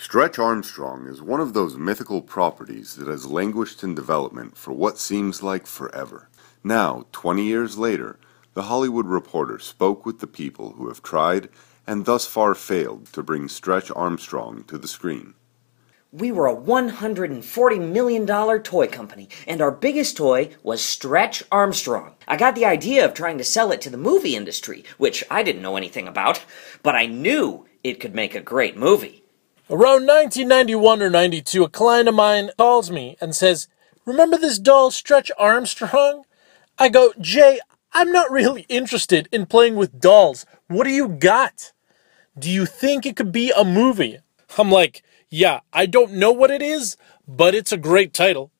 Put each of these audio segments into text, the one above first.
Stretch Armstrong is one of those mythical properties that has languished in development for what seems like forever. Now, 20 years later, the Hollywood Reporter spoke with the people who have tried and thus far failed to bring Stretch Armstrong to the screen. We were a $140 million toy company, and our biggest toy was Stretch Armstrong. I got the idea of trying to sell it to the movie industry, which I didn't know anything about, but I knew it could make a great movie. Around 1991 or 92, a client of mine calls me and says, "Remember this doll, Stretch Armstrong?" I go, "Jay, I'm not really interested in playing with dolls. What do you got? Do you think it could be a movie?" I'm like, "Yeah, I don't know what it is, but it's a great title."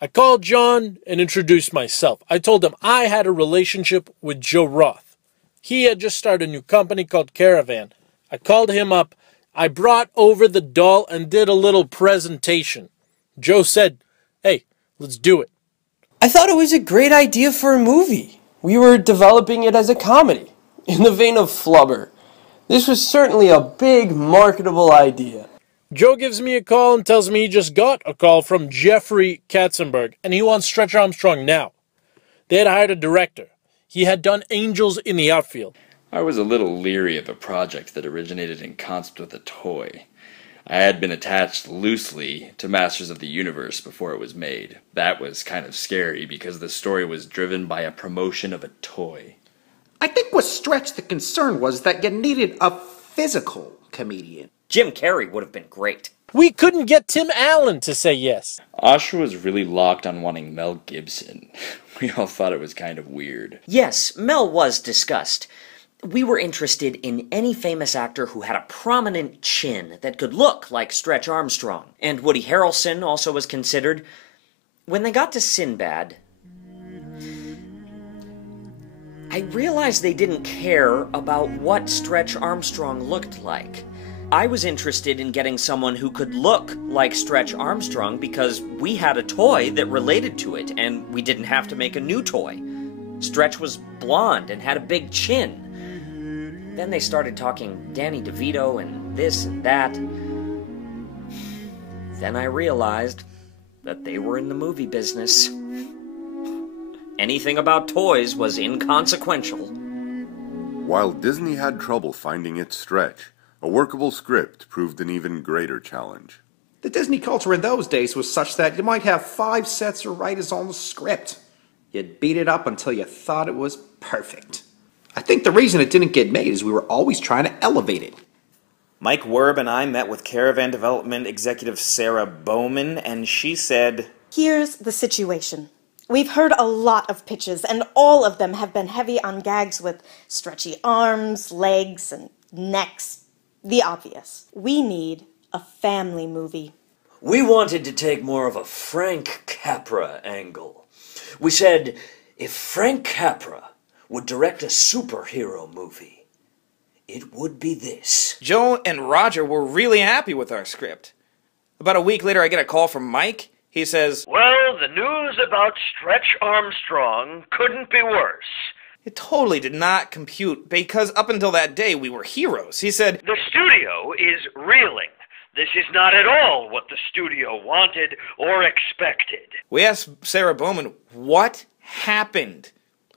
I called John and introduced myself. I told him I had a relationship with Joe Roth. He had just started a new company called Caravan. I called him up. I brought over the doll and did a little presentation. Joe said, "Hey, let's do it." I thought it was a great idea for a movie. We were developing it as a comedy, in the vein of Flubber. This was certainly a big, marketable idea. Joe gives me a call and tells me he just got a call from Jeffrey Katzenberg, and he wants Stretch Armstrong now. They had hired a director. He had done Angels in the Outfield. I was a little leery of a project that originated in concept with a toy. I had been attached loosely to Masters of the Universe before it was made. That was kind of scary because the story was driven by a promotion of a toy. I think with Stretch the concern was that you needed a physical comedian. Jim Carrey would have been great. We couldn't get Tim Allen to say yes. Osher was really locked on wanting Mel Gibson. We all thought it was kind of weird. Yes, Mel was discussed. We were interested in any famous actor who had a prominent chin that could look like Stretch Armstrong. And Woody Harrelson also was considered. When they got to Sinbad, I realized they didn't care about what Stretch Armstrong looked like. I was interested in getting someone who could look like Stretch Armstrong because we had a toy that related to it, and we didn't have to make a new toy. Stretch was blonde and had a big chin. Then they started talking Danny DeVito and this and that. Then I realized that they were in the movie business. Anything about toys was inconsequential. While Disney had trouble finding its Stretch, a workable script proved an even greater challenge. The Disney culture in those days was such that you might have 5 sets of writers on the script. You'd beat it up until you thought it was perfect. I think the reason it didn't get made is we were always trying to elevate it. Mike Werb and I met with Caravan Development executive Sarah Bowman, and she said, "Here's the situation. We've heard a lot of pitches, and all of them have been heavy on gags with stretchy arms, legs, and necks. The obvious. We need a family movie." We wanted to take more of a Frank Capra angle. We said, if Frank Capra would direct a superhero movie, it would be this. Joe and Roger were really happy with our script. About a week later, I get a call from Mike. He says, "Well, the news about Stretch Armstrong couldn't be worse. It totally did not compute because up until that day, we were heroes. He said, The studio is reeling. This is not at all what the studio wanted or expected." We asked Sarah Bowman, what happened?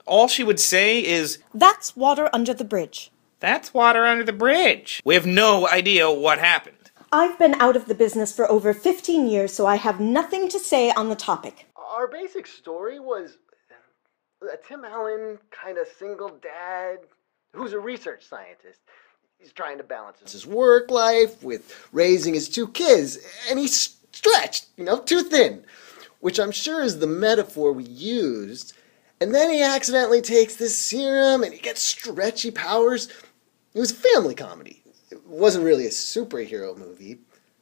All she would say is, "That's water under the bridge." "That's water under the bridge." We have no idea what happened. I've been out of the business for over 15 years, so I have nothing to say on the topic. Our basic story was a Tim Allen kind of single dad who's a research scientist. He's trying to balance his work life with raising his 2 kids, and he's stretched, too thin, which I'm sure is the metaphor we used. And then he accidentally takes this serum and he gets stretchy powers. It was a family comedy. It wasn't really a superhero movie.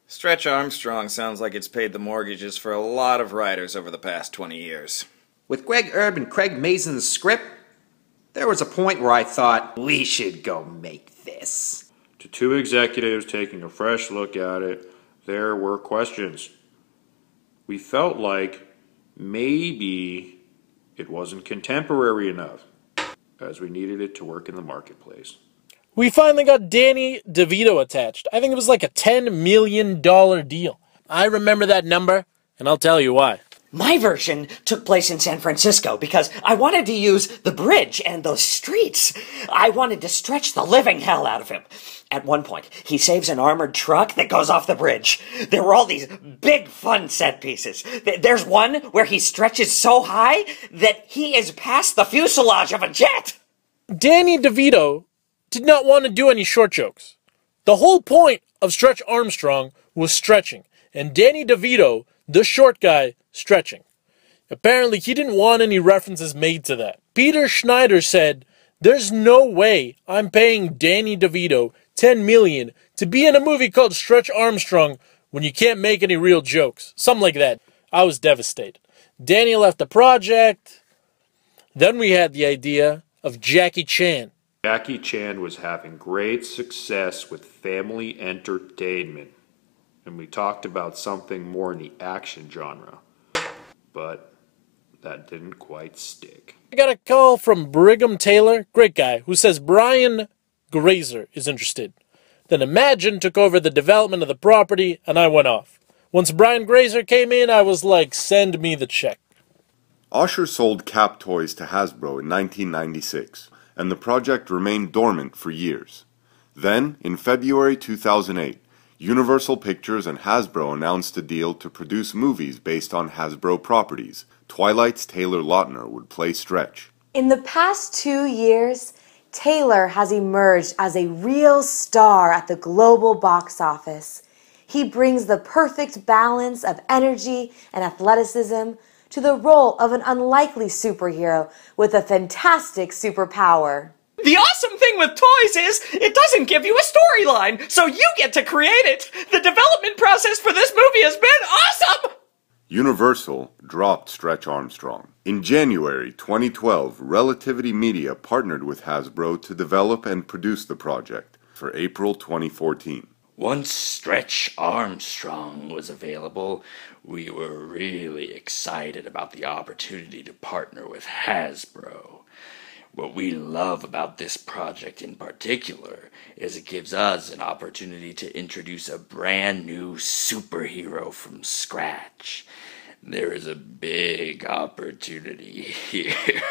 Stretch Armstrong sounds like it's paid the mortgages for a lot of writers over the past 20 years. With Greg Erb and Craig Mazin's script, there was a point where I thought, we should go make this. To 2 executives taking a fresh look at it, there were questions. We felt like maybe it wasn't contemporary enough, as we needed it to work in the marketplace. We finally got Danny DeVito attached. I think it was like a $10 million deal. I remember that number, and I'll tell you why. My version took place in San Francisco because I wanted to use the bridge and those streets. I wanted to stretch the living hell out of him. At one point, he saves an armored truck that goes off the bridge. There were all these big fun set pieces. There's one where he stretches so high that he is past the fuselage of a jet. Danny DeVito did not want to do any short jokes. The whole point of Stretch Armstrong was stretching, and Danny DeVito, the short guy, stretching. Apparently, he didn't want any references made to that. Peter Schneider said, "There's no way I'm paying Danny DeVito $10 million to be in a movie called Stretch Armstrong when you can't make any real jokes." Something like that. I was devastated. Danny left the project. Then we had the idea of Jackie Chan. Jackie Chan was having great success with family entertainment, and we talked about something more in the action genre, but that didn't quite stick. I got a call from Brigham Taylor, great guy, who says Brian Grazer is interested. Then Imagine took over the development of the property, and I went off. Once Brian Grazer came in, I was like, send me the check. Osher sold Cap Toys to Hasbro in 1996, and the project remained dormant for years. Then, in February 2008, Universal Pictures and Hasbro announced a deal to produce movies based on Hasbro properties. Twilight's Taylor Lautner would play Stretch. In the past 2 years, Taylor has emerged as a real star at the global box office. He brings the perfect balance of energy and athleticism to the role of an unlikely superhero with a fantastic superpower. The awesome thing with toys is it doesn't give you a storyline, so you get to create it. The development process for this movie has been awesome! Universal dropped Stretch Armstrong. In January 2012, Relativity Media partnered with Hasbro to develop and produce the project for April 2014. Once Stretch Armstrong was available, we were really excited about the opportunity to partner with Hasbro. What we love about this project in particular is it gives us an opportunity to introduce a brand new superhero from scratch. There is a big opportunity here.